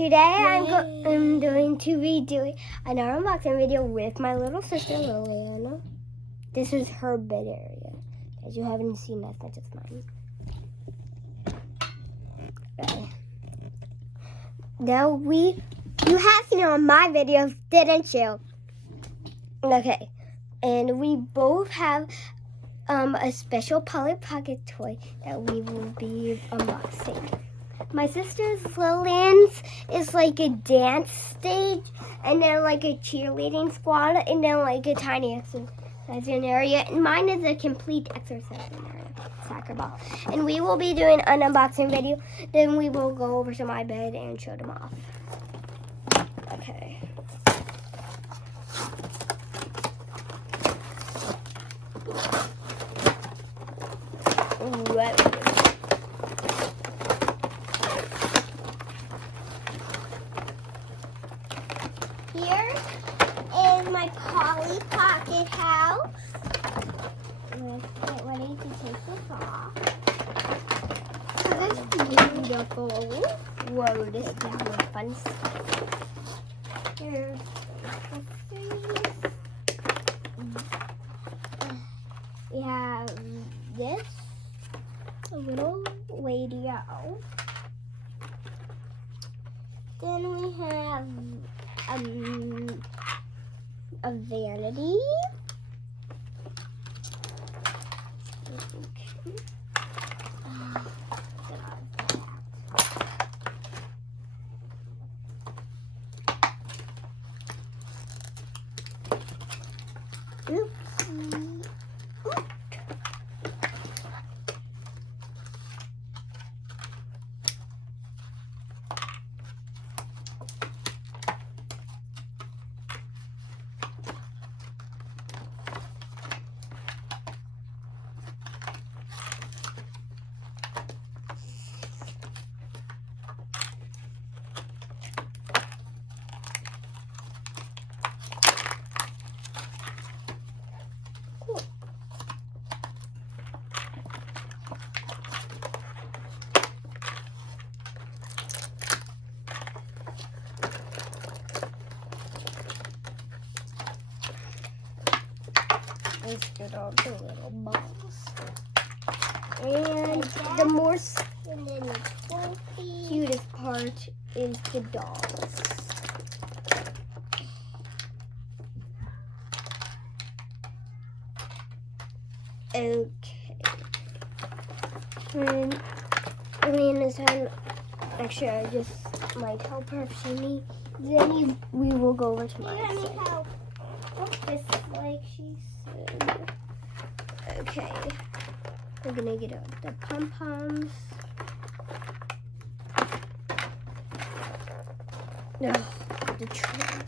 Today I'm going to be doing another unboxing video with my little sister Liliana. This is her bed area, as you haven't seen as much as mine. Okay. Now you have seen on my videos, didn't you? Okay, and we both have a special Polly Pocket toy that we will be unboxing. My sister's Lillian's is like a dance stage, and then like a cheerleading squad, and then like a tiny exercising area. And mine is a complete exercising area, soccer ball. And we will be doing an unboxing video. Then we will go over to my bed and show them off. Okay. Right. Here is my Polly Pocket house. Let's get ready to take this off. This is beautiful. Whoa, this is really fun stuff. Here's the accessories. We have this little radio. Then we have a vanity. Okay. Oopsie. Oop. Let's get all the little balls. And the most cutest part is the dolls. Okay. And Elena's hand, actually I just might help her if she needs any. We will go over to my side. Help. This like she said. Okay. We're gonna get out the pom-poms. No, the trampoline.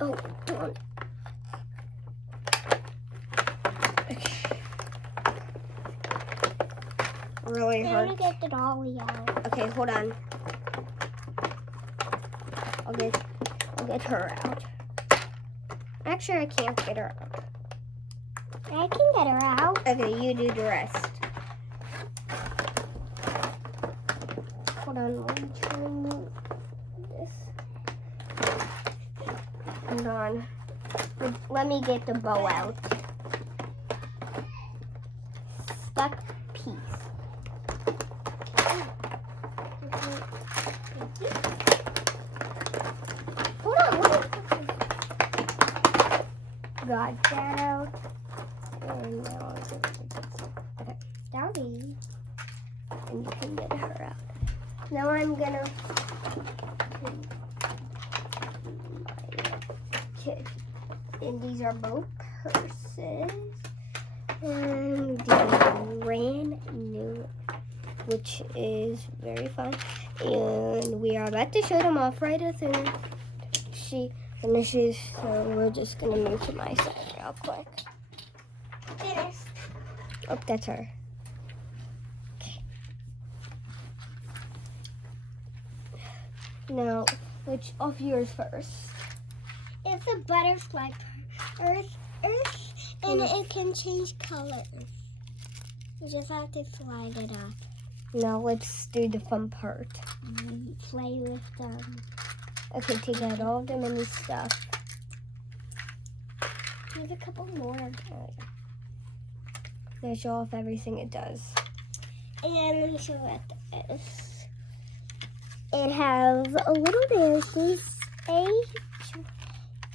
Oh, don't. Okay. Really hard. I'm gonna get the dolly out. Okay, hold on. I'll get her out. Actually, I can't get her out. I can get her out. Okay, you do the rest. Hold on, let me turn this. Hold on. Let me get the bow out. Stuck piece. Hold on. Got that out. And now I'll get this. Okay, Dowdy. And you can get her out. Now I'm gonna put my kid. And these are both purses. And these are brand new, which is very fun. And we are about to show them off right as soon as she finishes. So we're just gonna move to my side real quick. Finished. Oh, that's her. Okay. Now, which of yours first? It's a butterfly purse, and it can change colors. You just have to slide it up. Now let's do the fun part. Play with them. Okay, take out all of the mini stuff. There's a couple more. Now show off everything it does. And let me show what this. It has a little daisy.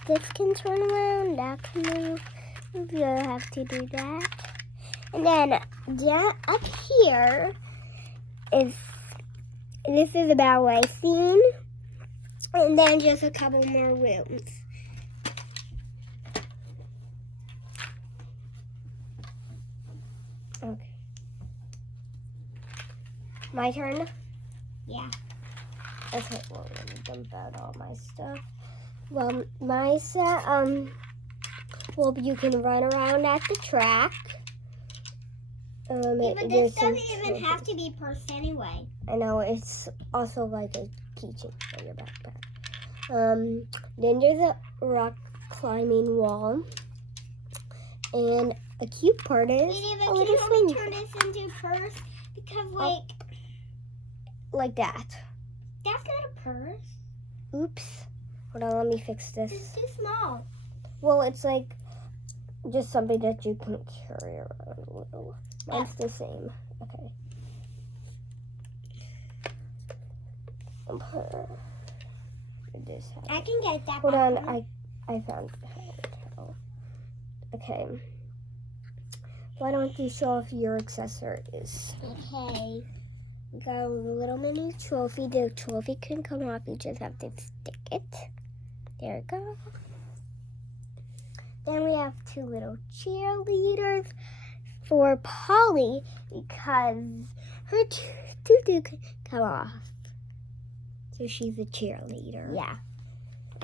This can turn around, that can move. You have to do that. And then down up here this is about what I've seen. And then just a couple more rooms. Okay. My turn? Yeah. Okay, well, let me dump out all my stuff. Well, my set, well, you can run around at the track. But this doesn't even have to be purse anyway. I know, it's also like a keychain for your backpack. Then there's a rock climbing wall. And a cute part is a little swing. Turn this into purse because like that. That's not a purse. Oops. Hold on, let me fix this. It's too small. Well, it's like just something that you can carry around a little. Mine's the same. Okay. I can get that. Hold on, I found how. Okay. Why don't you show off your accessories? Okay. We got a little mini trophy. The trophy can come off. You just have to stick it. There we go. Then we have two little cheerleaders for Polly because her tutu can come off. So she's a cheerleader. Yeah.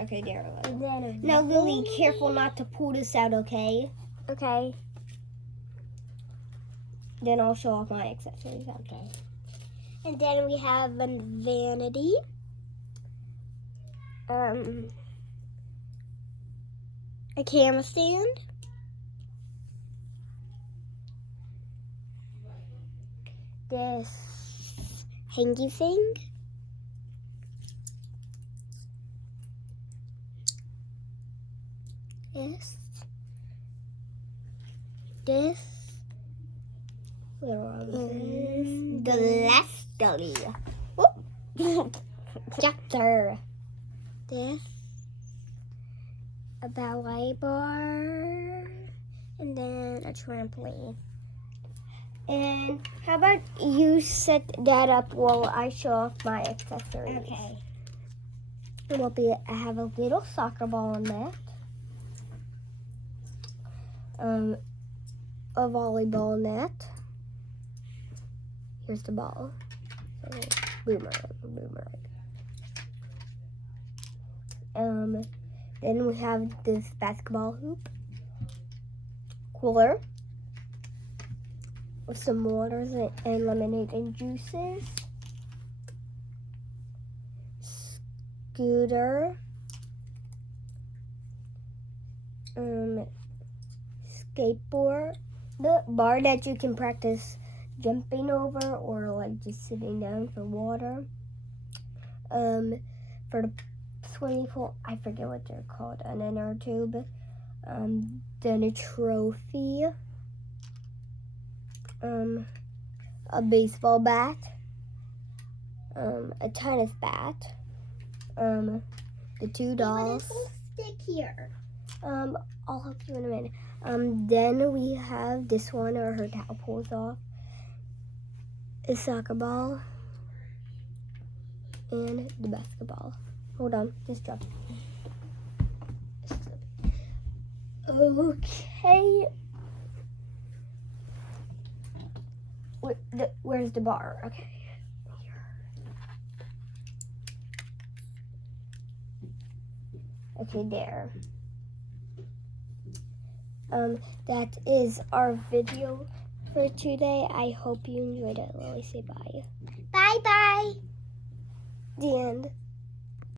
Okay, there we go. Then now, Lily, careful not to pull this out, okay? Okay. Then I'll show off my accessories. Okay. And then we have a vanity. A camera stand. This hangy thing. This The last dolly. Chapter. This a ballet bar, and then a trampoline. And how about you set that up while I show off my accessories? Okay. I have a little soccer ball in that. A volleyball net. Here's the ball. So, boomerang. Then we have this basketball hoop. Cooler. With some waters and lemonade and juices. Scooter. Skateboard. The bar that you can practice jumping over or like just sitting down for water. For the swimming pool, I forget what they're called, an inner tube. Then a trophy. A baseball bat. A tennis bat. The two dolls. Stick here. I'll help you in a minute. Then we have this one, or her towel pulls off. A soccer ball. And the basketball. Hold on, just drop it. Okay. Where's the bar? Okay. Okay, there. That is our video for today. I hope you enjoyed it. Lily, say bye. Bye-bye. The end.